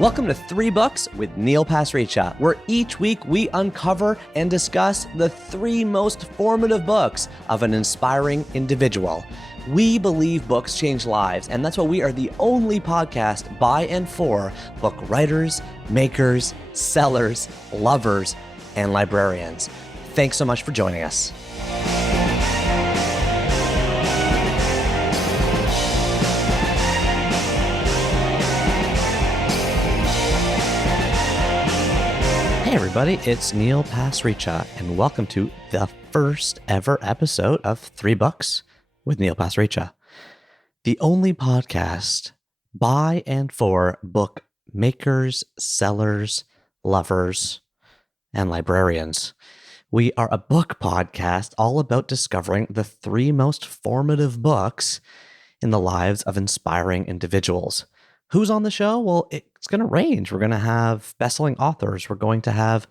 Welcome to 3 Books with Neil Pasricha, where each week we uncover and discuss the 3 most formative books of an inspiring individual. We believe books change lives, and that's why we are the only podcast by and for book writers, makers, sellers, lovers, and librarians. Thanks so much for joining us. Hey everybody, it's Neil Pasricha, and welcome to the first ever episode of 3 Books with Neil Pasricha, the only podcast by and for book makers, sellers, lovers, and librarians. We are a book podcast all about discovering the 3 most formative books in the lives of inspiring individuals. Who's on the show? Well, it's going to range. We're going to have best-selling authors. We're going to have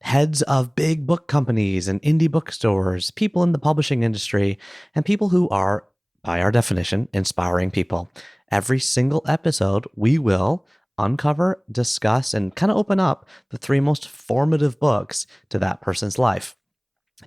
heads of big book companies and indie bookstores, people in the publishing industry, and people who are, by our definition, inspiring people. Every single episode, we will uncover, discuss, and kind of open up the 3 most formative books to that person's life.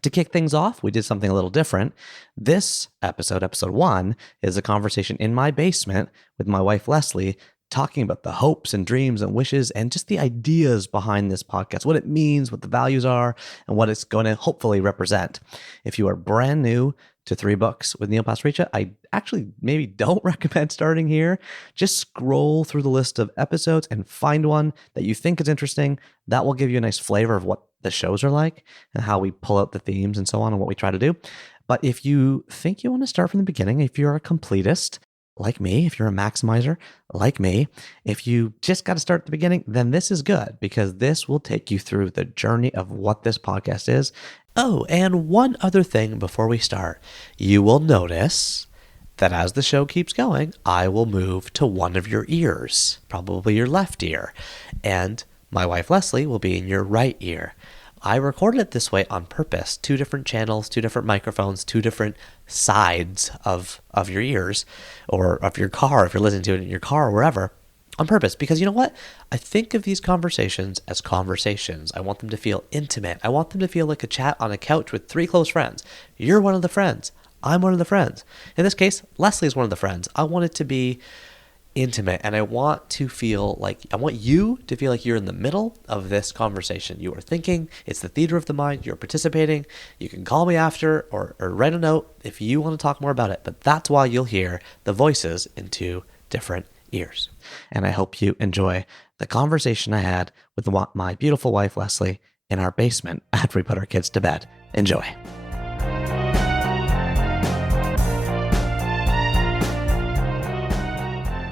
To kick things off, we did something a little different. This episode 1, is a conversation in my basement with my wife, Leslie, talking about the hopes and dreams and wishes and just the ideas behind this podcast, what it means, what the values are, and what it's going to hopefully represent. If you are brand new to 3 Books with Neil Pasricha, I actually maybe don't recommend starting here. Just scroll through the list of episodes and find one that you think is interesting. That will give you a nice flavor of what the shows are like and how we pull out the themes and so on and what we try to do. But if you think you want to start from the beginning, if you're a completist like me, if you're a maximizer like me, if you just got to start at the beginning, then this is good because this will take you through the journey of what this podcast is. Oh, and one other thing before we start, you will notice that as the show keeps going, I will move to one of your ears, probably your left ear, and my wife Leslie will be in your right ear. I recorded it this way on purpose, 2 different channels, 2 different microphones, 2 different sides of your ears or of your car, if you're listening to it in your car or wherever, on purpose. Because you know what? I think of these conversations as conversations. I want them to feel intimate. I want them to feel like a chat on a couch with 3 close friends. You're one of the friends. I'm one of the friends. In this case, Leslie is one of the friends. I want it to be intimate, and I want you to feel like you're in the middle of this conversation. You are thinking, it's the theater of the mind, you're participating. You can call me after or write a note if you want to talk more about it, but that's why you'll hear the voices in 2 different ears. And I hope you enjoy the conversation I had with my beautiful wife Leslie in our basement after we put our kids to bed. Enjoy.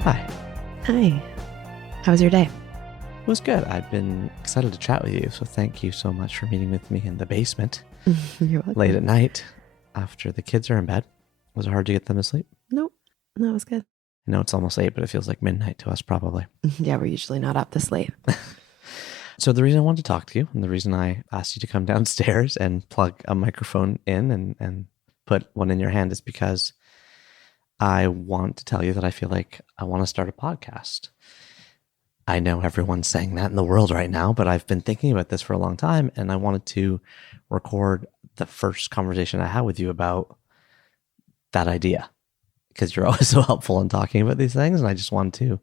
Hi. Hi. How was your day? It was good. I've been excited to chat with you, so thank you so much for meeting with me in the basement. You're welcome. Late at night after the kids are in bed. Was it hard to get them to sleep? Nope. No, it was good. I know it's almost 8, but it feels like midnight to us probably. Yeah, we're usually not up this late. So the reason I wanted to talk to you and the reason I asked you to come downstairs and plug a microphone in and put one in your hand is because I want to tell you that I feel like I want to start a podcast. I know everyone's saying that in the world right now, but I've been thinking about this for a long time, and I wanted to record the first conversation I had with you about that idea because you're always so helpful in talking about these things, and I just wanted to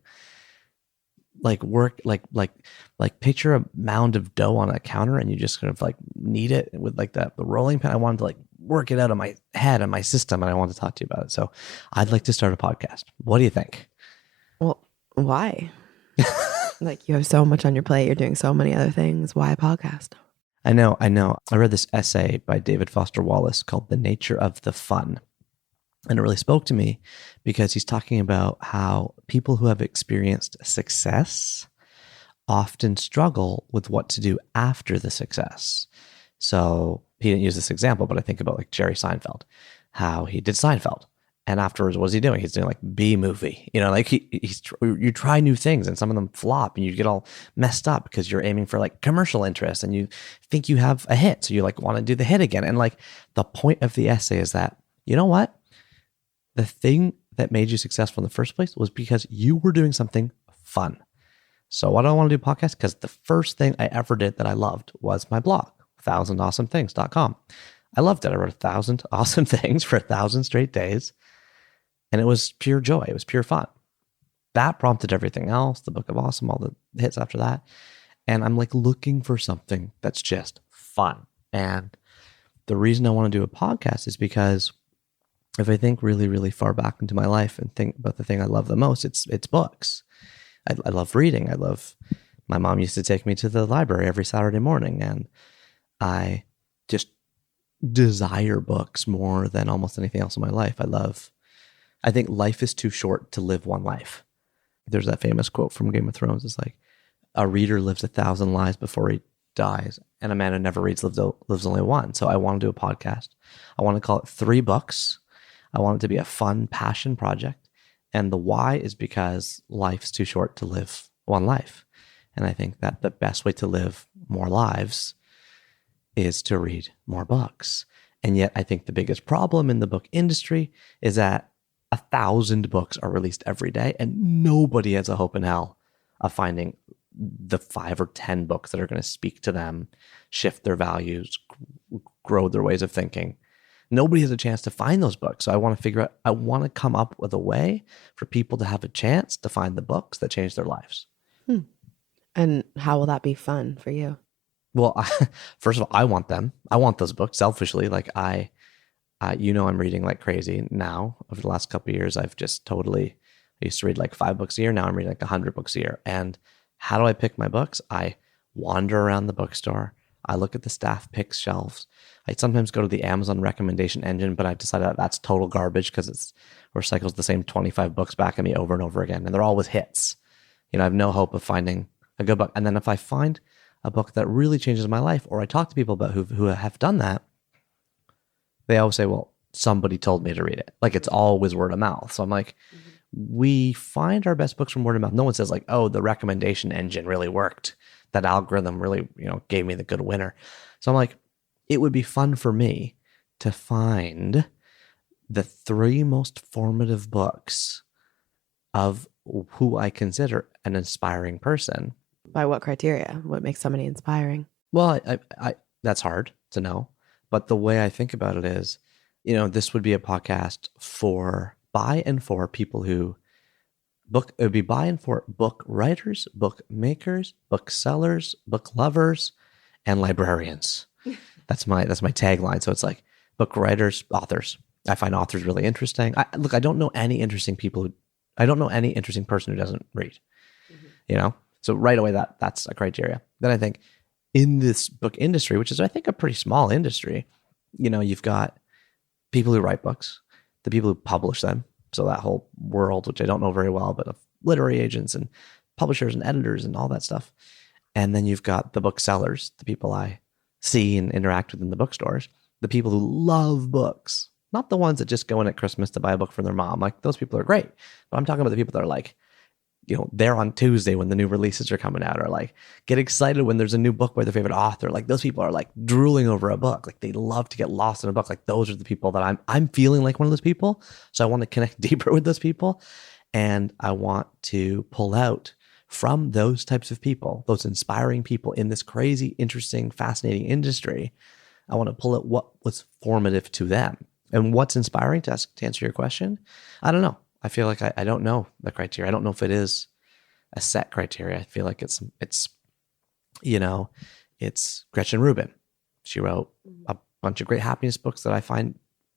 picture a mound of dough on a counter and you just kind of knead it with the rolling pin. I wanted to work it out of my head and my system, and I wanted to talk to you about it. So I'd like to start a podcast. What do you think? Well, why? You have so much on your plate. You're doing so many other things. Why a podcast? I know. I read this essay by David Foster Wallace called The Nature of the Fun. And it really spoke to me because he's talking about how people who have experienced success often struggle with what to do after the success. So he didn't use this example, but I think about Jerry Seinfeld, how he did Seinfeld. And afterwards, what is he doing? He's doing B-movie. You try new things and some of them flop and you get all messed up because you're aiming for commercial interest and you think you have a hit. So you want to do the hit again. And the point of the essay is that, you know what? The thing that made you successful in the first place was because you were doing something fun, So why do I want to do podcasts? Because the first thing I ever did that I loved was my blog, 1000awesomethings.com. I loved it. I wrote 1,000 awesome things for 1,000 straight days. And it was pure joy. It was pure fun. That prompted everything else, the Book of Awesome, all the hits after that. And I'm like looking for something that's just fun. And the reason I want to do a podcast is because if I think really, really far back into my life and think about the thing I love the most, it's books. I love reading. My mom used to take me to the library every Saturday morning, and I just desire books more than almost anything else in my life. I think life is too short to live one life. There's that famous quote from Game of Thrones. It's like, a reader lives 1,000 lives before he dies, and a man who never reads lives only one. So I want to do a podcast. I want to call it 3 books. I want it to be a fun passion project. And the why is because life's too short to live one life. And I think that the best way to live more lives is to read more books. And yet I think the biggest problem in the book industry is that 1,000 books are released every day, and nobody has a hope in hell of finding the 5 or 10 books that are going to speak to them, shift their values, grow their ways of thinking. Nobody has a chance to find those books. So I want to come up with a way for people to have a chance to find the books that change their lives. And how will that be fun for you? Well, first of all, I want them. I want those books selfishly. Like I'm reading like crazy now. Over the last couple of years, I used to read like 5 books a year. Now I'm reading like 100 books a year. And how do I pick my books? I wander around the bookstore. I look at the staff picks shelves. I sometimes go to the Amazon recommendation engine, but I've decided that that's total garbage because it recycles the same 25 books back at me over and over again. And they're always hits. I have no hope of finding a good book. And then if I find a book that really changes my life, or I talk to people about who have done that, they always say, well, somebody told me to read it. Like, it's always word of mouth. So I'm like, we find our best books from word of mouth. No one says like, oh, the recommendation engine really worked. That algorithm really, gave me the good winner. So I'm like, it would be fun for me to find the 3 most formative books of who I consider an inspiring person. By what criteria? What makes somebody inspiring? Well, I that's hard to know. But the way I think about it is, this would be a podcast by and for people who it would be by and for book writers, book makers, book sellers, book lovers, and librarians. That's my tagline. So it's like book writers, authors. I find authors really interesting. I don't know any interesting person who doesn't read. So right away that's a criteria. Then I think in this book industry, which is I think a pretty small industry, you've got people who write books, the people who publish them. So that whole world, which I don't know very well, but of literary agents and publishers and editors and all that stuff. And then you've got the booksellers, the people I see and interact with in the bookstores, the people who love books, not the ones that just go in at Christmas to buy a book for their mom. Like, those people are great. But I'm talking about the people that are like, they're on Tuesday when the new releases are coming out, or like get excited when there's a new book by their favorite author. Like, those people are like drooling over a book. Like, they love to get lost in a book. Like, those are the people that I'm feeling like one of those people. So I want to connect deeper with those people. And I want to pull out from those types of people, those inspiring people in this crazy, interesting, fascinating industry. I want to pull out what was formative to them. And what's inspiring, to answer your question, I don't know. I feel like I don't know the criteria. I don't know if it is a set criteria. I feel like it's Gretchen Rubin. She wrote a bunch of great happiness books that I find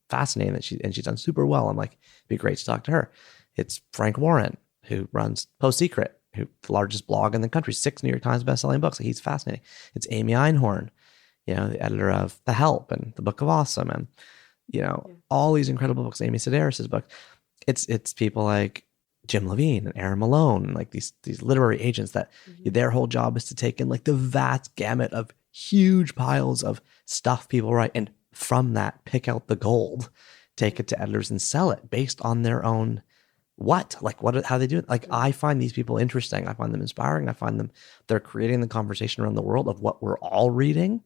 fascinating, that she's done super well. I'm like, it'd be great to talk to her. It's Frank Warren, who runs Post Secret, the largest blog in the country, 6 New York Times bestselling books. He's fascinating. It's Amy Einhorn, the editor of The Help and The Book of Awesome, and all these incredible books. Amy Sedaris's books. It's people like Jim Levine and Aaron Malone, and like these literary agents that their whole job is to take in like the vast gamut of huge piles of stuff people write, and from that pick out the gold, take it to editors and sell it based on their own how they do it. Like, I find these people interesting. I find them inspiring. I find they're creating the conversation around the world of what we're all reading.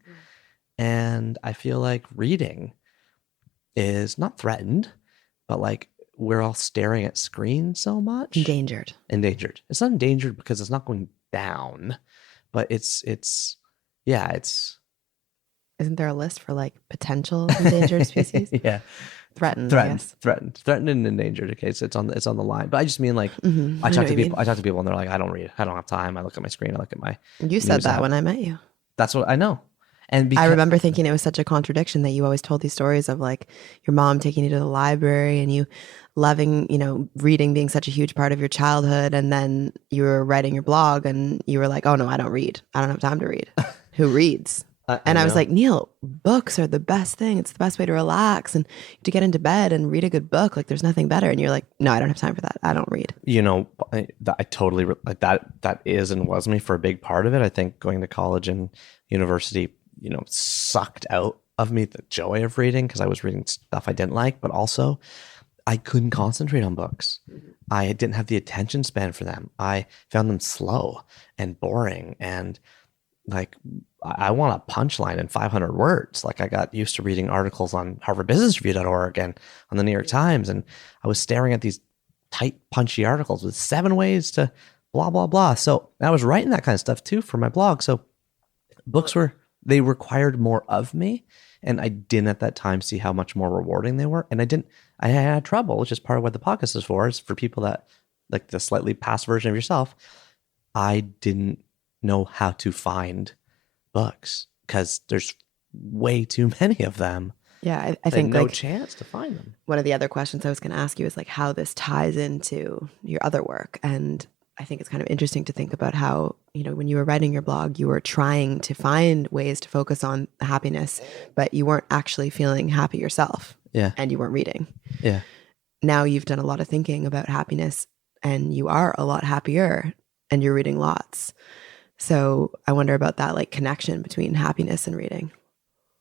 And I feel like reading is not threatened, but like, we're all staring at screens so much. Endangered. It's not endangered because it's not going down, but it's Isn't there a list for like potential endangered species? yeah, Threatened, I guess. threatened and endangered. Okay, so it's on the line. But I just mean like Mm-hmm. I talk to people and they're like, I don't read, I don't have time. I look at my screen, I look at my You said news that app. when I met you. That's what I know. And I remember thinking it was such a contradiction that you always told these stories of like your mom taking you to the library and you loving, reading being such a huge part of your childhood. And then you were writing your blog and you were like, oh no, I don't read. I don't have time to read. Who reads? And I was like, Neil, books are the best thing. It's the best way to relax and to get into bed and read a good book. Like there's nothing better. And you're like, no, I don't have time for that. I don't read. I totally like that is and was me for a big part of it. I think going to college and university, sucked out of me the joy of reading because I was reading stuff I didn't like, but also I couldn't concentrate on books. I didn't have the attention span for them. I found them slow and boring and like I want a punchline in 500 words. Like I got used to reading articles on harvardbusinessreview.org and on the New York Times. And I was staring at these tight, punchy articles with 7 ways to blah, blah, blah. So I was writing that kind of stuff too for my blog. So books they required more of me. And I didn't at that time see how much more rewarding they were. And I had trouble, which is part of what the podcast is for, is for people that like the slightly past version of yourself. I didn't know how to find books because there's way too many of them. Yeah, I think no like chance to find them. One of the other questions I was going to ask you is like how this ties into your other work. And I think it's kind of interesting to think about how, when you were writing your blog, you were trying to find ways to focus on happiness, but you weren't actually feeling happy yourself. Yeah. And you weren't reading. Yeah. Now you've done a lot of thinking about happiness and you are a lot happier and you're reading lots. So I wonder about that like connection between happiness and reading.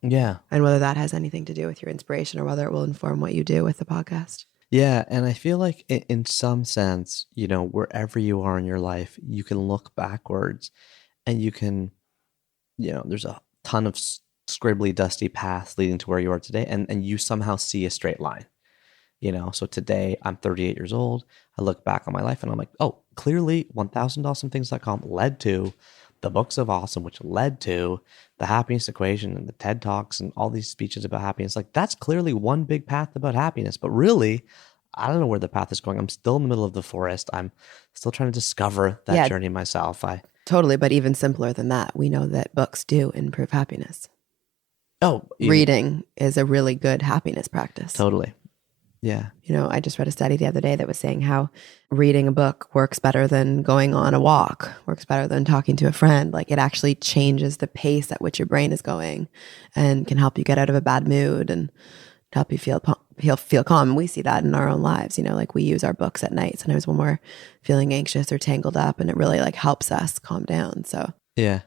Yeah. And whether that has anything to do with your inspiration or whether it will inform what you do with the podcast. Yeah. And I feel like in some sense, wherever you are in your life, you can look backwards and you can, there's a ton of scribbly, dusty paths leading to where you are today. And you somehow see a straight line, So today I'm 38 years old. I look back on my life and I'm like, oh, clearly $1,000awesomethings.com led to the Books of Awesome, which led to the happiness equation and the TED Talks and all these speeches about happiness. Like that's clearly one big path about happiness, but really, I don't know where the path is going. I'm still in the middle of the forest. I'm still trying to discover that journey myself. Totally. But even simpler than that, we know that books do improve happiness. Oh, reading is a really good happiness practice. Totally. Yeah. I just read a study the other day that was saying how reading a book works better than going on a walk, works better than talking to a friend. Like it actually changes the pace at which your brain is going and can help you get out of a bad mood and help you feel calm. And we see that in our own lives, like we use our books at night sometimes when we're feeling anxious or tangled up, and it really like helps us calm down. So yeah,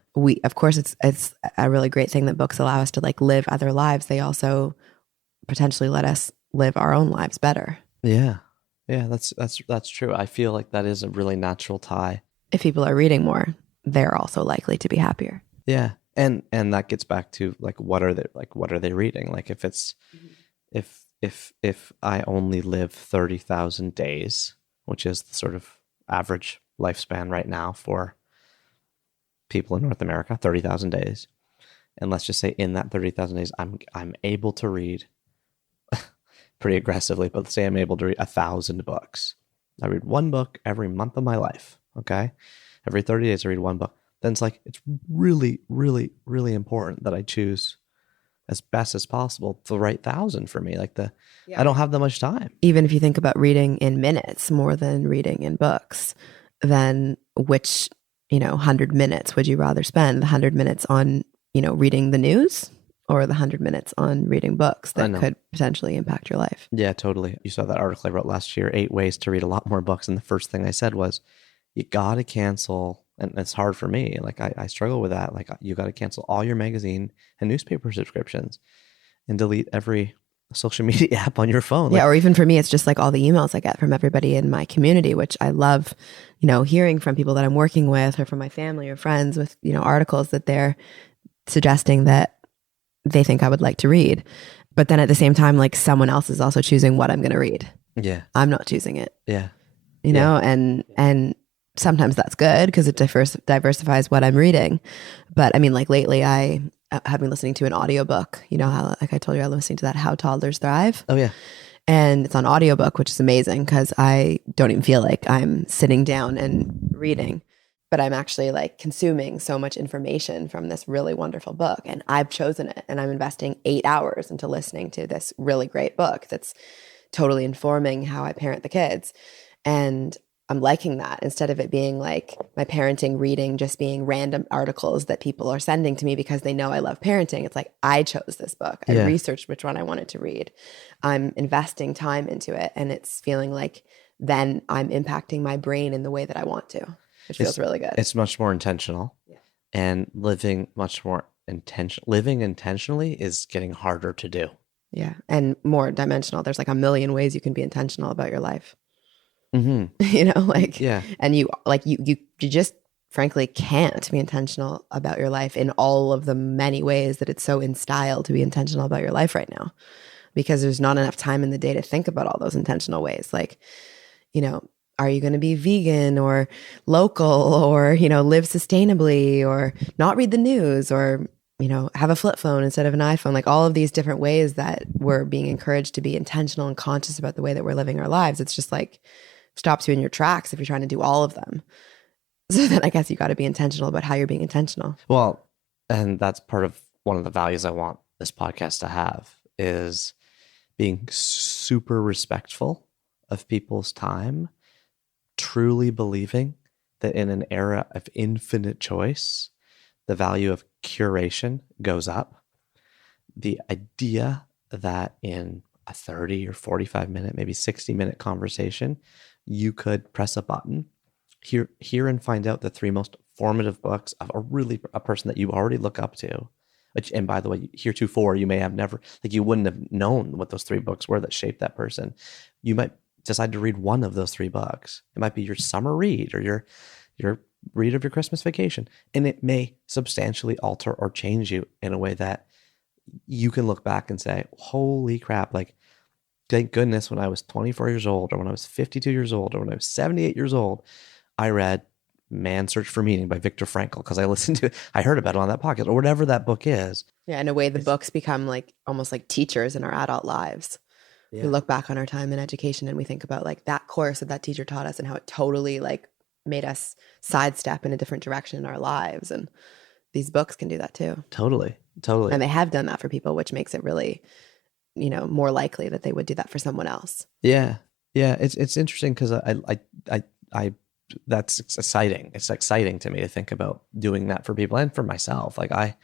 of course it's a really great thing that books allow us to like live other lives. They also potentially let us live our own lives better. Yeah. Yeah, that's true. I feel like that is a really natural tie. If people are reading more, they're also likely to be happier. Yeah. And that gets back to like what are they reading? Like if it's if I only live 30,000 days, which is the sort of average lifespan right now for people in North America, 30,000 days. And let's just say in that 30,000 days I'm able to read pretty aggressively, but let's say I'm able to read 1,000 books. I read one book every month of my life. Okay. Every 30 days I read one book. Then it's like, it's really, really, really important that I choose as best as possible the right 1,000 for me. Like I don't have that much time. Even if you think about reading in minutes more than reading in books, then which, 100 minutes would you rather spend? The 100 minutes on, reading the news, or the 100 minutes on reading books that could potentially impact your life? Yeah, totally. You saw that article I wrote last year, 8 ways to read a lot more books. And the first thing I said was, you got to cancel, and it's hard for me. Like I struggle with that. Like you got to cancel all your magazine and newspaper subscriptions and delete every social media app on your phone. Yeah, or even for me, it's just like all the emails I get from everybody in my community, which I love, hearing from people that I'm working with or from my family or friends with, articles that they're suggesting that they think I would like to read. But then at the same time, like someone else is also choosing what I'm going to read. Yeah. I'm not choosing it. Yeah. You know, and sometimes that's good because it diversifies what I'm reading. But I mean, like lately I have been listening to an audiobook. You know how, like I told you, I'm listening to that How Toddlers Thrive. Oh, yeah. And it's on audiobook, which is amazing because I don't even feel like I'm sitting down and reading, but I'm actually like consuming so much information from this really wonderful book. And I've chosen it, and I'm investing 8 hours into listening to this really great book that's totally informing how I parent the kids. And I'm liking that, instead of it being like my parenting reading just being random articles that people are sending to me because they know I love parenting. It's like, I chose this book. I researched which one I wanted to read. I'm investing time into it, and it's feeling like then I'm impacting my brain in the way that I want to, which feels really good. It's much more intentional, and living intentionally is getting harder to do. Yeah. And more dimensional. There's like a million ways you can be intentional about your life. You know, like, and you just frankly can't be intentional about your life in all of the many ways that it's so in style to be intentional about your life right now, because there's not enough time in the day to think about all those intentional ways. Like, you know, are you going to be vegan or local, or, you know, live sustainably, or not read the news, or, you know, have a flip phone instead of an iPhone? Like all of these different ways that we're being encouraged to be intentional and conscious about the way that we're living our lives. It's just like stops you in your tracks if you're trying to do all of them. So then I guess you got to be intentional about how you're being intentional. Well, and that's part of one of the values I want this podcast to have, is being super respectful of people's time, truly believing that in an era of infinite choice, the value of curation goes up. The idea that in a 30 or 45 minute, maybe 60-minute conversation, you could press a button, hear and find out the 3 most formative books of a person that you already look up to. Which, and by the way, heretofore, you may have never, like, you wouldn't have known what those 3 books were that shaped that person. You might decide to read one of those 3 books. It might be your summer read or your read of your Christmas vacation. And it may substantially alter or change you in a way that you can look back and say, holy crap, like, thank goodness when I was 24 years old, or when I was 52 years old, or when I was 78 years old, I read Man's Search for Meaning by Viktor Frankl, because I heard about it on that podcast, or whatever that book is. Yeah, in a way, the books become like almost like teachers in our adult lives. We look back on our time in education and we think about like that course that teacher taught us and how it totally like made us sidestep in a different direction in our lives. And these books can do that too. Totally. And they have done that for people, which makes it really, you know, more likely that they would do that for someone else. Yeah. It's interesting because I that's exciting. It's exciting to me to think about doing that for people and for myself. Like, I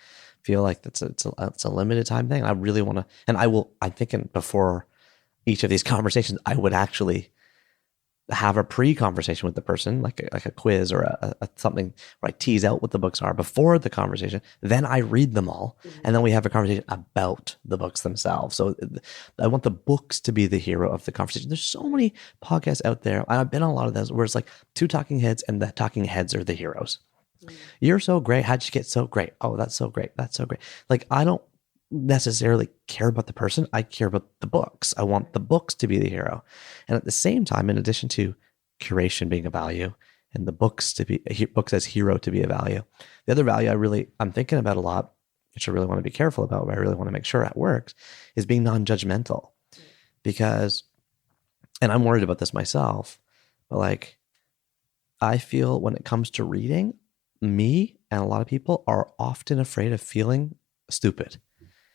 feel like it's a limited time thing. I really want to, and I'm thinking before each of these conversations, I would actually have a pre-conversation with the person, like a quiz or a something where I tease out what the books are before the conversation. Then I read them all, and then we have a conversation about the books themselves. So I want the books to be the hero of the conversation. There's so many podcasts out there. I've been on a lot of those where it's like 2 talking heads, and the talking heads are the heroes. You're so great. How'd you get so great? Oh, that's so great. That's so great. Like, I don't necessarily care about the person. I care about the books. I want the books to be the hero. And at the same time, in addition to curation being a value and the books as hero to be a value, the other value I'm thinking about a lot, which I really want to be careful about, but I really want to make sure it works, is being non-judgmental. Because, and I'm worried about this myself, but like, I feel when it comes to reading, me and a lot of people are often afraid of feeling stupid.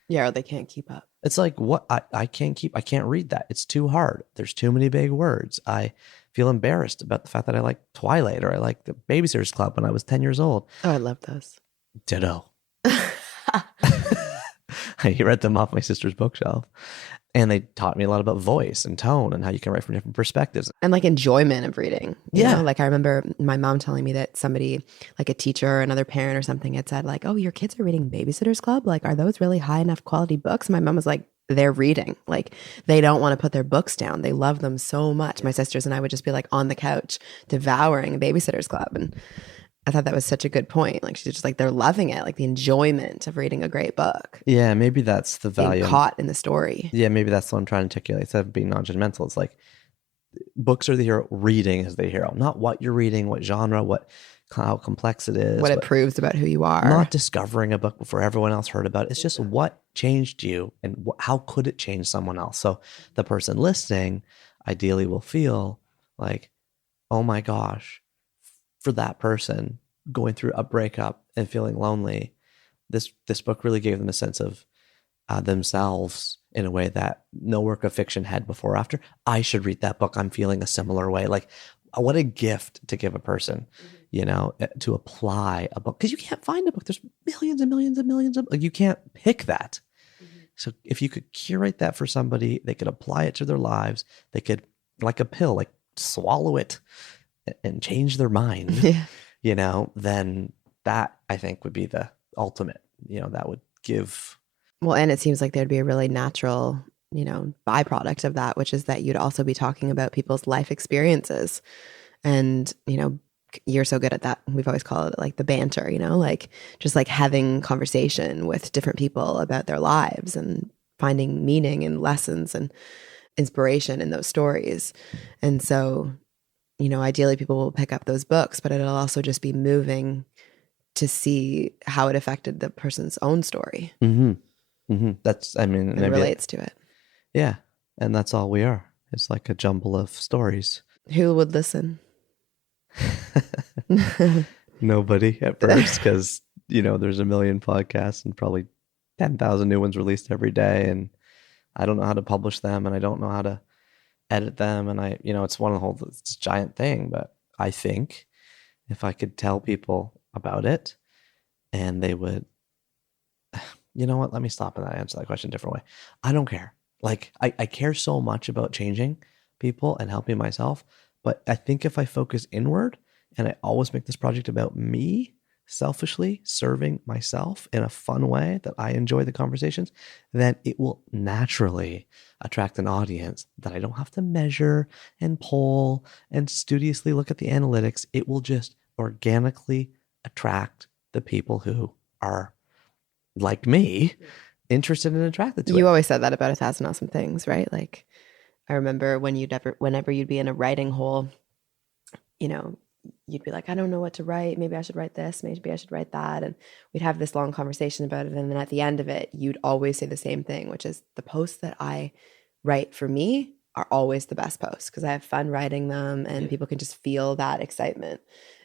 Yeah, or they can't keep up. It's like, what? I can't read that. It's too hard. There's too many big words. I feel embarrassed about the fact that I like Twilight, or I like the Babysitter's Club when I was 10 years old. Oh, I love those. Ditto. I read them off my sister's bookshelf. And they taught me a lot about voice and tone and how you can write from different perspectives. And like enjoyment of reading. You know? Like, I remember my mom telling me that somebody, like a teacher or another parent or something, had said like, oh, your kids are reading Babysitter's Club? Like, are those really high enough quality books? And my mom was like, they're reading. Like, they don't want to put their books down. They love them so much. My sisters and I would just be like on the couch devouring Babysitter's Club. And I thought that was such a good point. Like, she's just like, they're loving it, like the enjoyment of reading a great book. Yeah, maybe that's the value. Being caught in the story. Yeah, maybe that's what I'm trying to articulate. Instead of being non-judgmental, it's like, books are the hero, reading is the hero, not what you're reading, what genre, how complex it is, what it proves about who you are. Not discovering a book before everyone else heard about it. It's just what changed you and how could it change someone else. So the person listening ideally will feel like, oh my gosh, for that person going through a breakup and feeling lonely, this book really gave them a sense of themselves in a way that no work of fiction had before or after. I should read that book. I'm feeling a similar way. Like, what a gift to give a person, to apply a book. Because you can't find a book. There's millions and millions and millions of, like, you can't pick that. So if you could curate that for somebody, they could apply it to their lives. They could, like a pill, like swallow it and change their mind, then that I think would be the ultimate, that would give. Well, and it seems like there'd be a really natural, byproduct of that, which is that you'd also be talking about people's life experiences. And, you're so good at that. We've always called it like the banter, like just like having conversation with different people about their lives and finding meaning and lessons and inspiration in those stories. And so, ideally people will pick up those books, but it'll also just be moving to see how it affected the person's own story. Mm-hmm. Mm-hmm. It relates to it. Yeah. And that's all we are. It's like a jumble of stories. Who would listen? Nobody at first, because, there's a million podcasts and probably 10,000 new ones released every day. And I don't know how to publish them and I don't know how to edit them. And it's it's a giant thing. But I think if I could tell people about it and they would, you know what? Let me stop and answer that question a different way. I don't care. Like, I care so much about changing people and helping myself. But I think if I focus inward and I always make this project about me, selfishly serving myself in a fun way that I enjoy the conversations, then it will naturally attract an audience that I don't have to measure and poll and studiously look at the analytics. It will just organically attract the people who are like me, interested and attracted to it. You always said that about 1,000 Awesome Things, right? Like, I remember whenever you'd be in a writing hole, you'd be like, I don't know what to write. Maybe I should write this. Maybe I should write that. And we'd have this long conversation about it. And then at the end of it, you'd always say the same thing, which is the posts that I write for me are always the best posts because I have fun writing them and people can just feel that excitement.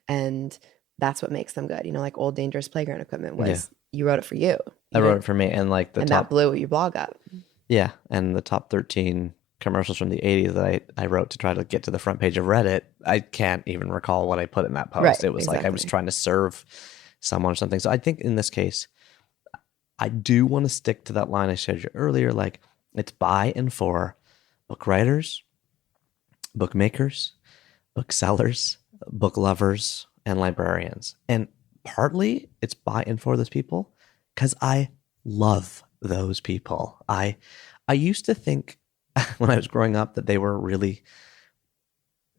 And that's what makes them good. Like Old Dangerous Playground Equipment was, you wrote it for you. I wrote it for me. And like that blew your blog up. Yeah. And the top 13 commercials from the 80s that I wrote to try to get to the front page of Reddit, I can't even recall what I put in that post. Right, it was exactly. Like I was trying to serve someone or something. So I think in this case, I do want to stick to that line I shared you earlier. Like, it's by and for book writers, bookmakers, booksellers, book lovers, and librarians. And partly it's by and for those people because I love those people. I used to think when I was growing up that they were really,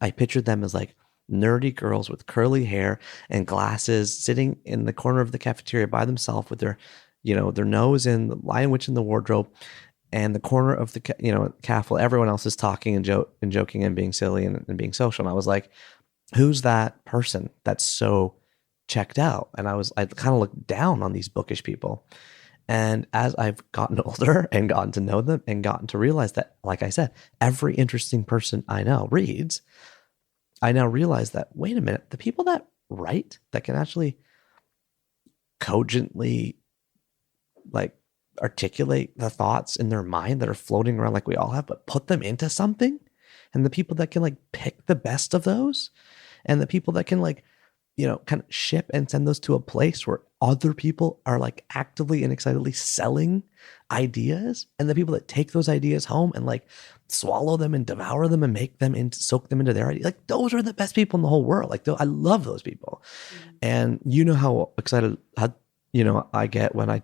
I pictured them as like nerdy girls with curly hair and glasses sitting in the corner of the cafeteria by themselves with their, their nose in the Lion Witch in the wardrobe and the corner of the, caf while everyone else is talking and joking and being silly and being social. And I was like, who's that person that's so checked out? And I kind of looked down on these bookish people. And as I've gotten older and gotten to know them and gotten to realize that, like I said, every interesting person I know reads, I now realize that, wait a minute, the people that write, that can actually cogently like articulate the thoughts in their mind that are floating around like we all have, but put them into something, and the people that can like pick the best of those, and the people that can like, kind of ship and send those to a place where other people are like actively and excitedly selling ideas, and the people that take those ideas home and like swallow them and devour them and make them into, soak them into their idea. Like, those are the best people in the whole world. Like, I love those people. Mm-hmm. And how excited, I get when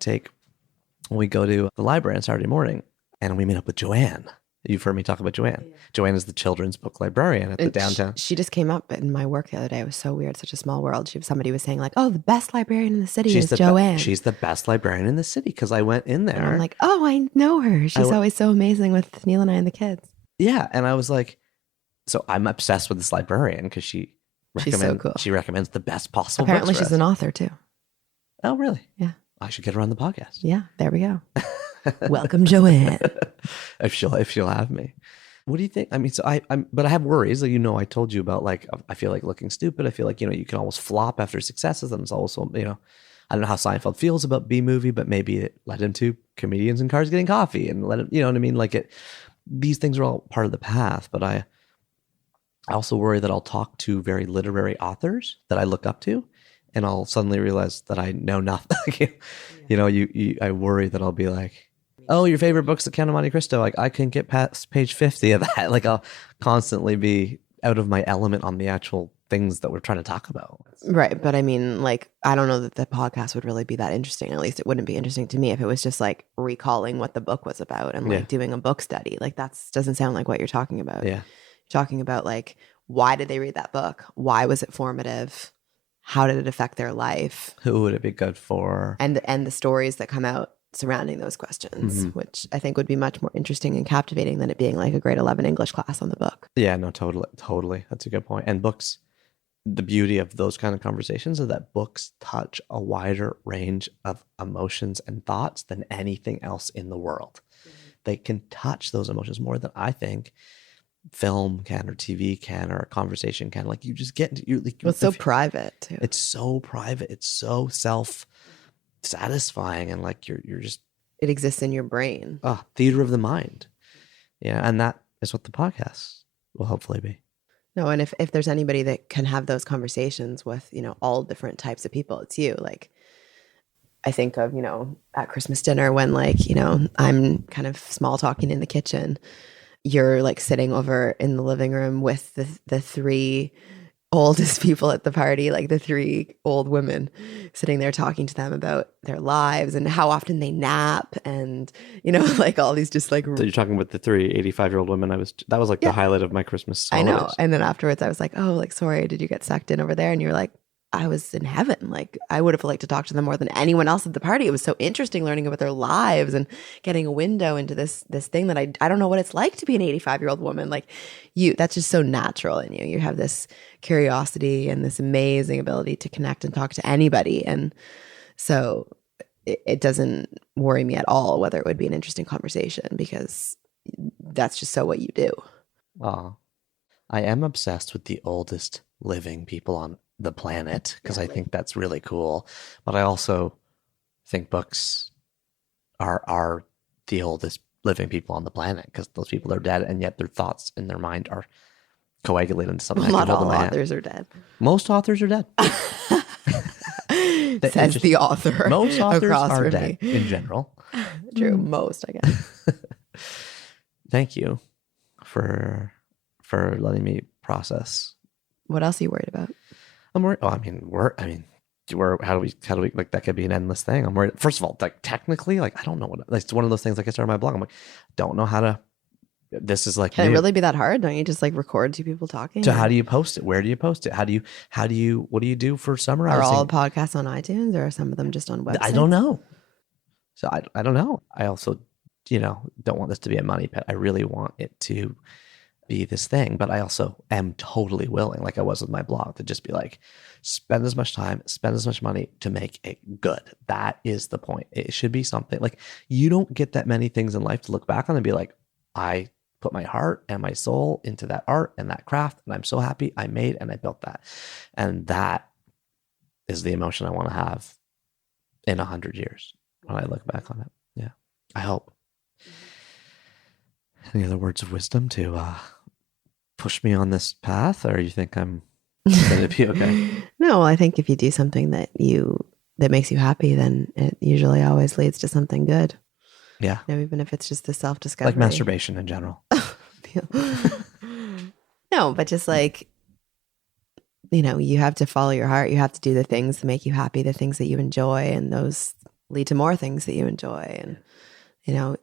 we go to the library on Saturday morning and we meet up with Joanne. You've heard me talk about Joanne. Yeah. Joanne is the children's book librarian at the downtown. She just came up in my work the other day. It was so weird. Such a small world. Somebody was saying like, oh, the best librarian in the city is Joanne. She's the best librarian in the city because I went in there. And I'm like, oh, I know her. She's always so amazing with Neil and I and the kids. Yeah. And I was like, So I'm obsessed with this librarian because She's so cool. she recommends the best possible Apparently books for she's us. an author too. Oh, really? Yeah. I should get her on the podcast. Yeah, there we go. Welcome, Joanne. if she'll have me. What do you think? I mean, so but I have worries. Like, I told you about, like, I feel like looking stupid. I feel like, you can almost flop after successes. And it's also, I don't know how Seinfeld feels about B-movie, but maybe it led him to comedians in cars getting coffee and let him, you know what I mean? Like, these things are all part of the path, but I also worry that I'll talk to very literary authors that I look up to, and I'll suddenly realize that I know nothing. I worry that I'll be like, oh, your favorite book's The Count of Monte Cristo. Like, I couldn't get past page 50 of that. Like, I'll constantly be out of my element on the actual things that we're trying to talk about. Right. But I mean, like, I don't know that the podcast would really be that interesting. At least it wouldn't be interesting to me if it was just like recalling what the book was about and like doing a book study. Like, that doesn't sound like what you're talking about. Yeah. You're talking about, like, why did they read that book? Why was it formative? How did it affect their life? Who would it be good for? And the stories that come out surrounding those questions, which I think would be much more interesting and captivating than it being like a grade 11 English class on the book. Yeah, no, totally. That's a good point. And books, the beauty of those kind of conversations is that books touch a wider range of emotions and thoughts than anything else in the world. They can touch those emotions more than I think film can or TV can or a conversation can. Like, you just get into it's so private too. It's so private. It's so self-satisfying, and like you're just, it exists in your brain. Theater of the mind. Yeah, and that is what the podcast will hopefully be. No, and if there's anybody that can have those conversations with, all different types of people, it's you. Like, I think of, at Christmas dinner when, like, I'm kind of small talking in the kitchen. You're like sitting over in the living room with the three oldest people at the party, like the three old women, sitting there talking to them about their lives and how often they nap, and like all these just like. So you're talking about the 3 85-year-old women. That was like the highlight of my Christmas holidays. I know. And then afterwards I was like, oh, like, sorry, did you get sucked in over there? And you're like, I was in heaven. Like, I would have liked to talk to them more than anyone else at the party. It was so interesting learning about their lives and getting a window into this thing that I don't know what it's like to be an 85-year-old woman. Like, that's just so natural in you. You have this curiosity and this amazing ability to connect and talk to anybody. And so it doesn't worry me at all whether it would be an interesting conversation, because that's just so what you do. I am obsessed with the oldest living people on the planet because I think that's really cool. But I also think books are the oldest living people on the planet, because those people are dead, and yet their thoughts in their mind are coagulated into something. Not all authors are dead. Most authors are dead. Says the author. Most authors are dead in general. True, most, I guess. Thank you for letting me process. What else are you worried about? I'm worried. How do we like, that could be an endless thing. I'm worried. First of all, like, technically, like, I don't know what, like, it's one of those things. Like, I started my blog. I'm like, don't know how to, this is like, can it really be that hard? Don't you just like record 2 people talking? So how do you post it? Where do you post it? What do you do for summarizing? Are all podcasts on iTunes, or are some of them just on websites? I don't know. So I don't know. I also, don't want this to be a money pit. I really want it to be this thing, but I also am totally willing, like I was with my blog, to just be like, spend as much time, spend as much money to make it good. That is the point. It should be something like, you don't get that many things in life to look back on and be like, I put my heart and my soul into that art and that craft, and I'm so happy I made and I built that. And that is the emotion I want to have in 100 years when I look back on it. Yeah, I hope. Any other words of wisdom to push me on this path, or you think I'm going to be okay? No, I think if you do something that makes you happy, then it usually always leads to something good. Yeah. Even if it's just the self-discovery. Like masturbation in general. No, but just like, you have to follow your heart. You have to do the things that make you happy, the things that you enjoy, and those lead to more things that you enjoy. And,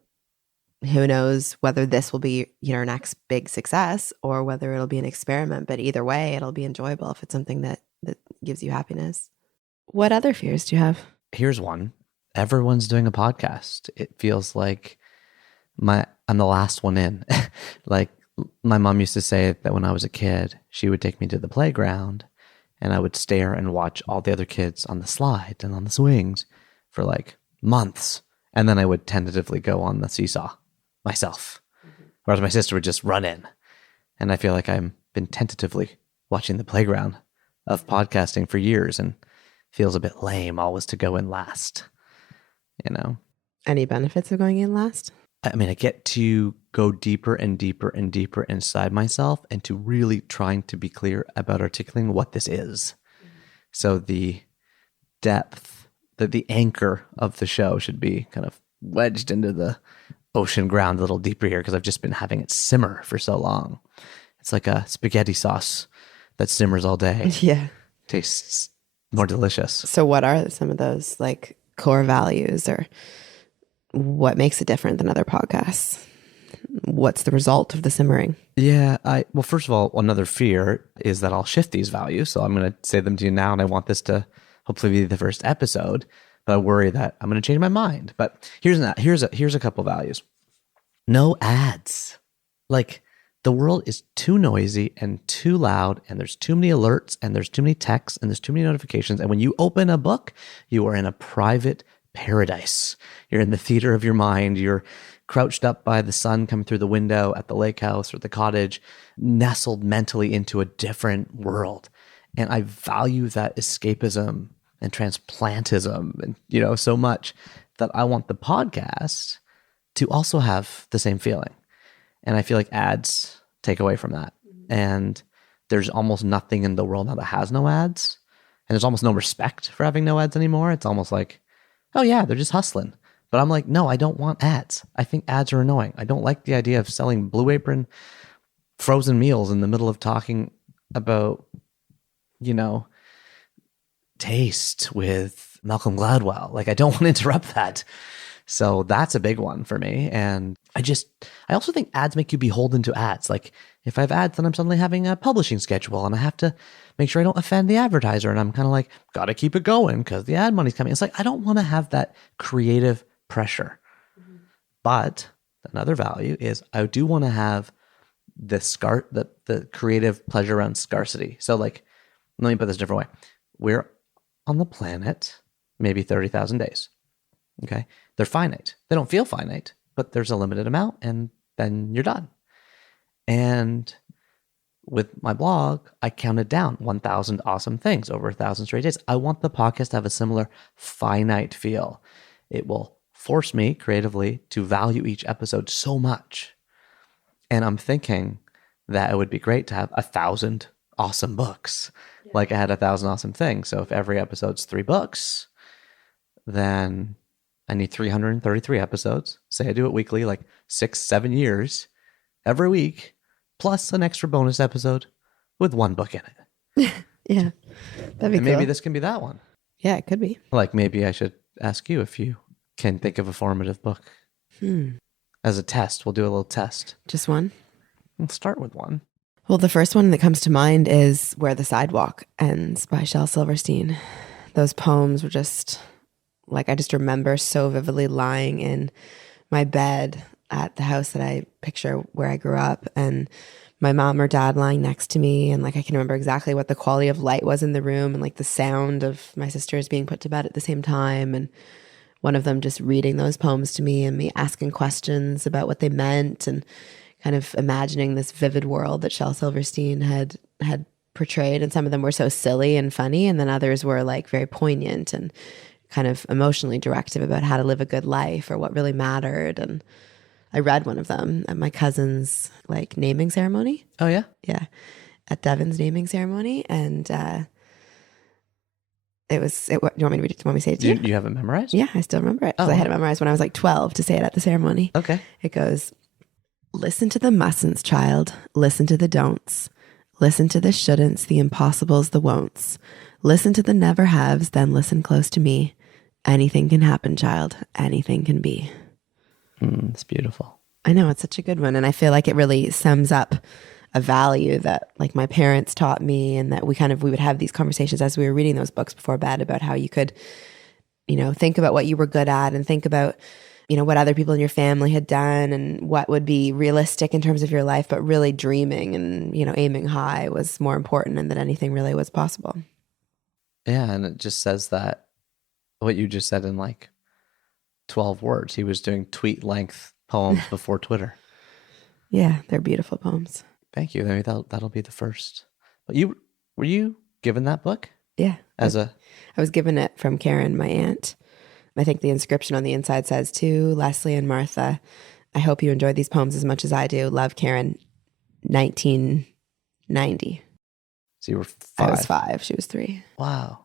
who knows whether this will be your next big success or whether it'll be an experiment, but either way, it'll be enjoyable if it's something that gives you happiness. What other fears do you have? Here's one. Everyone's doing a podcast. It feels like I'm the last one in. like my mom used to say that when I was a kid, she would take me to the playground and I would stare and watch all the other kids on the slide and on the swings for like months. And then I would tentatively go on the seesaw myself. Whereas my sister would just run in. And I feel like I've been tentatively watching the playground of podcasting for years and feels a bit lame always to go in last, you know? Any benefits of going in last? I mean, I get to go deeper and deeper and deeper inside myself and to really trying to be clear about articulating what this is. So the depth, the anchor of the show should be kind of wedged into the ocean ground a little deeper here because I've just been having it simmer for so long. It's like a spaghetti sauce that simmers all day. Yeah. Tastes more delicious. So what are some of those like core values, or what makes it different than other podcasts? What's the result of the simmering? Yeah, well, first of all, another fear is that I'll shift these values. So I'm going to say them to you now, and I want this to hopefully be the first episode. But I worry that I'm going to change my mind. But here's a couple values. No ads. Like, the world is too noisy and too loud, and there's too many alerts, and there's too many texts, and there's too many notifications. And when you open a book, you are in a private paradise. You're in the theater of your mind. You're crouched up by the sun coming through the window at the lake house or the cottage, nestled mentally into a different world. And I value that escapism and transplantism and, so much that I want the podcast to also have the same feeling. And I feel like ads take away from that. And there's almost nothing in the world now that has no ads. And there's almost no respect for having no ads anymore. It's almost like, oh yeah, they're just hustling. But I'm like, no, I don't want ads. I think ads are annoying. I don't like the idea of selling Blue Apron frozen meals in the middle of talking about, taste with Malcolm Gladwell. Like, I don't want to interrupt that. So that's a big one for me. And I also think ads make you beholden to ads. Like, if I have ads, then I'm suddenly having a publishing schedule and I have to make sure I don't offend the advertiser. And I'm kind of like, got to keep it going because the ad money's coming. It's like, I don't want to have that creative pressure. Mm-hmm. But another value is I do want to have the creative pleasure around scarcity. So like, let me put this a different way. We're on the planet maybe 30,000 days. Okay. They're finite. They don't feel finite, but there's a limited amount and then you're done. And with my blog, I counted down 1,000 awesome things over 1,000 straight days. I want the podcast to have a similar finite feel. It will force me creatively to value each episode so much. And I'm thinking that it would be great to have 1,000 awesome books. Yeah. Like I had 1,000 awesome things. So if every episode's 3 books, then I need 333 episodes. Say I do it weekly, like 6-7 years, every week, plus an extra bonus episode with 1 book in it. Yeah, that'd be cool. Maybe this can be that one. Yeah, it could be. Like maybe I should ask you if you can think of a formative book. As a test. We'll do a little test. Just one? We'll start with one. Well, the first one that comes to mind is Where the Sidewalk Ends by Shel Silverstein. Those poems were just, like, I just remember so vividly lying in my bed at the house that I picture where I grew up, and my mom or dad lying next to me. And like, I can remember exactly what the quality of light was in the room and like the sound of my sisters being put to bed at the same time. And one of them just reading those poems to me and me asking questions about what they meant and kind of imagining this vivid world that Shel Silverstein had portrayed. And some of them were so silly and funny. And then others were like very poignant and kind of emotionally directive about how to live a good life or what really mattered. And I read one of them at my cousin's like naming ceremony. Oh yeah? Yeah. At Devin's naming ceremony. And do you want me to say it to you? You have it memorized? Yeah, I still remember it. Because I had it memorized when I was like 12 to say it at the ceremony. Okay. It goes, listen to the mustn'ts, child. Listen to the don'ts. Listen to the shouldn'ts, the impossibles, the won'ts. Listen to the never haves, then listen close to me. Anything can happen, child. Anything can be. It's beautiful. I know, it's such a good one. And I feel like it really sums up a value that like my parents taught me, and that we would have these conversations as we were reading those books before bed about how you could, think about what you were good at and think about, what other people in your family had done and what would be realistic in terms of your life, but really dreaming and, aiming high was more important and that anything really was possible. Yeah. And it just says that what you just said in like 12 words. He was doing tweet length poems before Twitter. Yeah, they're beautiful poems. Thank you. Maybe that'll be the first. But were you given that book? Yeah. I was given it from Karen, my aunt. I think the inscription on the inside says, "To Leslie and Martha, I hope you enjoyed these poems as much as I do. Love, Karen, 1990. So you were 5. I was 5. She was 3. Wow.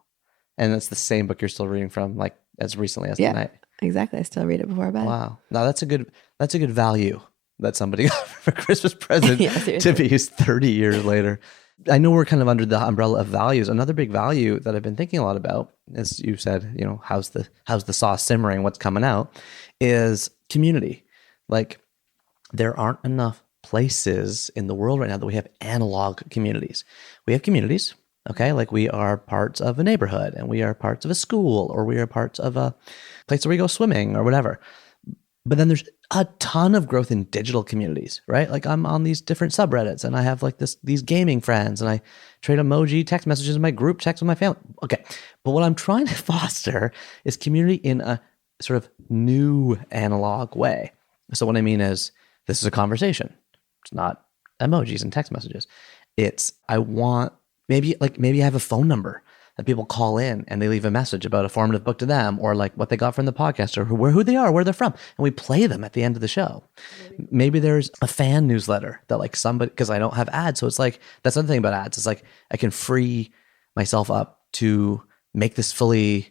And it's the same book you're still reading from, like as recently as Yeah, tonight. Exactly. I still read it before bed. Wow. Now that's a good value that somebody got for a Christmas present Yeah, to be used 30 years later. I know we're kind of under the umbrella of values. Another big value that I've been thinking a lot about, as you said, how's the sauce simmering, what's coming out, is community. Like there aren't enough places in the world right now that we have analog communities. We have communities, okay? Like we are parts of a neighborhood and we are parts of a school or we are parts of a place where we go swimming or whatever. But then there's a ton of growth in digital communities, right? Like I'm on these different subreddits and I have like these gaming friends and I trade emoji text messages in my group text with my family. Okay. But what I'm trying to foster is community in a sort of new analog way. So what I mean is this is a conversation. It's not emojis and text messages. I want maybe I have a phone number that people call in and they leave a message about a formative book to them or like what they got from the podcast or who they are, where they're from. And we play them at the end of the show. Maybe there's a fan newsletter that like somebody, because I don't have ads. So it's like, that's another thing about ads. It's like I can free myself up to make this fully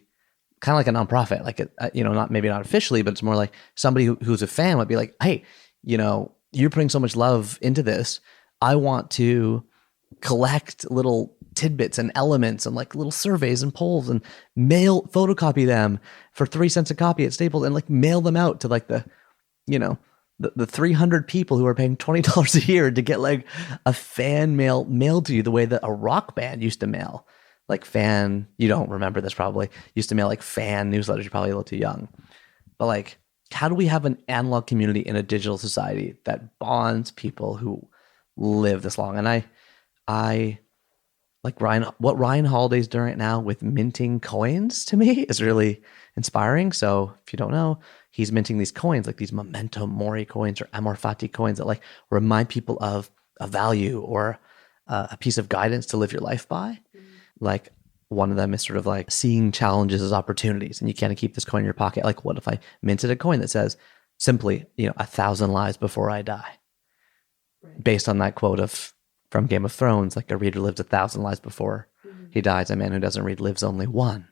kind of like a nonprofit, like, maybe not officially, but it's more like somebody who's a fan would be like, hey, you're putting so much love into this. I want to collect little tidbits and elements and like little surveys and polls and photocopy them for 3 cents a copy at Staples and like mail them out to like the 300 people who are paying $20 a year to get like a fan mail mailed to you the way that a rock band used to mail. Like you don't remember this probably, used to mail like fan newsletters. You're probably a little too young. But like, how do we have an analog community in a digital society that bonds people who live this long? And I like what Ryan Holiday's doing right now with minting coins to me is really inspiring. So if you don't know, he's minting these coins, like these memento mori coins or amor fati coins that like remind people of a value or a piece of guidance to live your life by. Like one of them is sort of like seeing challenges as opportunities and you can't keep this coin in your pocket. Like what if I minted a coin that says simply, 1,000 lives before I die, based on that quote from Game of Thrones, like a reader lives 1,000 lives before he dies. A man who doesn't read lives only one.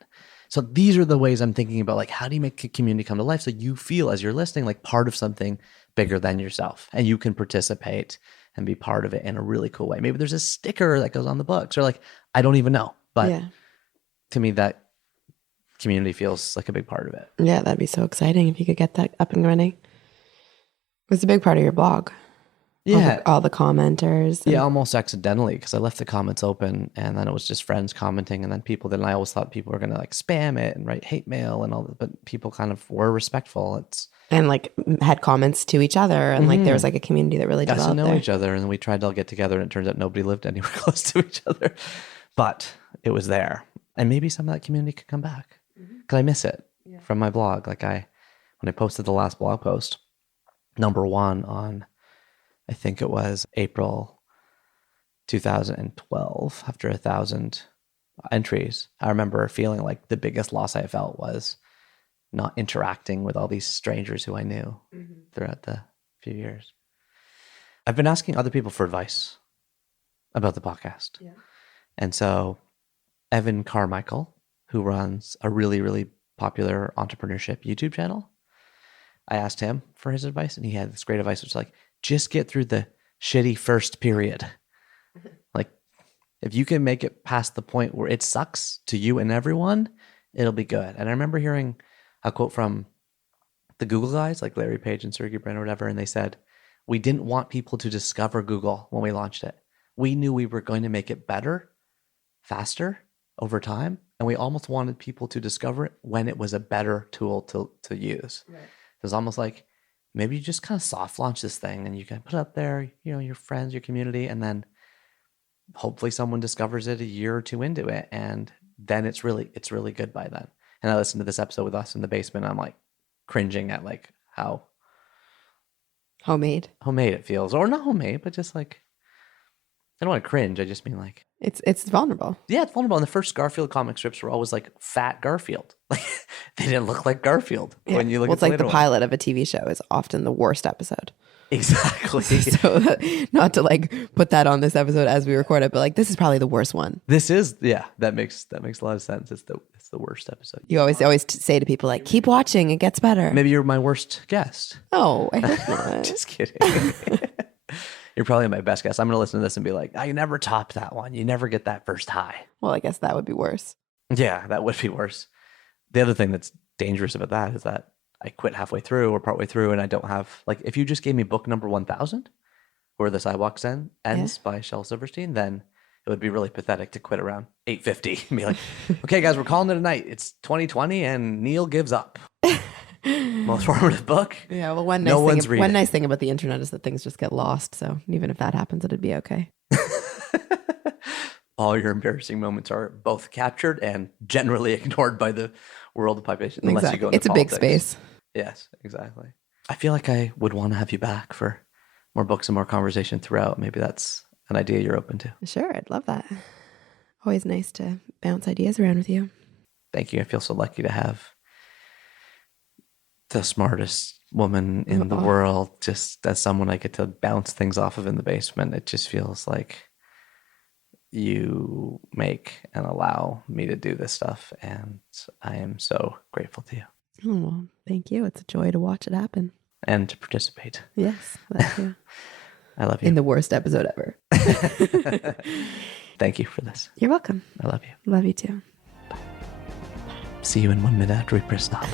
So these are the ways I'm thinking about, like, how do you make a community come to life so you feel as you're listening like part of something bigger than yourself and you can participate and be part of it in a really cool way. Maybe there's a sticker that goes on the books or like, I don't even know. But to me, that community feels like a big part of it. Yeah, that'd be so exciting if you could get that up and running. It's a big part of your blog. Yeah. All the commenters. Yeah, almost accidentally, because I left the comments open and then it was just friends commenting and then people, then I always thought people were going to like spam it and write hate mail and all that, but people kind of were respectful. And like had comments to each other and like there was like a community that really developed to know there. each other, and then we tried to all get together and it turns out nobody lived anywhere close to each other, but it was there. And maybe some of that community could come back because I miss it from my blog. Like when I posted the last blog post, number 1 on, I think it was April 2012, after 1,000 entries, I remember feeling like the biggest loss I felt was not interacting with all these strangers who I knew throughout the few years. I've been asking other people for advice about the podcast. Yeah. And so Evan Carmichael, who runs a really, really popular entrepreneurship YouTube channel, I asked him for his advice and he had this great advice, which is like, just get through the shitty first period. Like if you can make it past the point where it sucks to you and everyone, it'll be good. And I remember hearing a quote from the Google guys, like Larry Page and Sergey Brin or whatever. And they said, we didn't want people to discover Google when we launched it. We knew we were going to make it better, faster over time. And we almost wanted people to discover it when it was a better tool to use. Right. It's almost like maybe you just kind of soft launch this thing and you can put it up there, your friends, your community, and then hopefully someone discovers it a year or two into it, and then it's really good by then. And I listened to this episode with us in the basement, and I'm like cringing at like how homemade it feels, or not homemade, but just like, I don't want to cringe. I just mean like it's vulnerable. Yeah, it's vulnerable. And the first Garfield comic strips were always like fat Garfield. Like they didn't look like Garfield when you look at it's like the one. pilot of a TV show is often the worst episode. Exactly. So not to like put that on this episode as we record it, but like this is probably the worst one. This is, yeah, that makes a lot of sense. It's the worst episode. You always say to people like, keep watching, it gets better. Maybe you're my worst guest. Oh, I hope not. Just kidding. You're probably my best guest. I'm going to listen to this and be like, I never top that one. You never get that first high. Well, I guess that would be worse. Yeah, that would be worse. The other thing that's dangerous about that is that I quit halfway through or partway through, and I don't have, like, if you just gave me book number 1000, where the Sidewalk ends by Shel Silverstein, then it would be really pathetic to quit around 850 and be like, okay, guys, we're calling it a night. It's 2020 and Neil gives up. Most formative book. Yeah, well, one nice thing about the internet is that things just get lost. So even if that happens, it'd be okay. All your embarrassing moments are both captured and generally ignored by the world of population. Unless you go into It's politics. A big space. Yes, exactly. I feel like I would want to have you back for more books and more conversation throughout. Maybe that's an idea you're open to. Sure, I'd love that. Always nice to bounce ideas around with you. Thank you. I feel so lucky to have the smartest woman in the world, just as someone I get to bounce things off of in the basement. It just feels like you make and allow me to do this stuff, and I am so grateful to you. Oh, well, thank you. It's a joy to watch it happen. And to participate. Yes, that too. I love you. In the worst episode ever. Thank you for this. You're welcome. I love you. Love you too. Bye. See you in 1 minute after we press stop.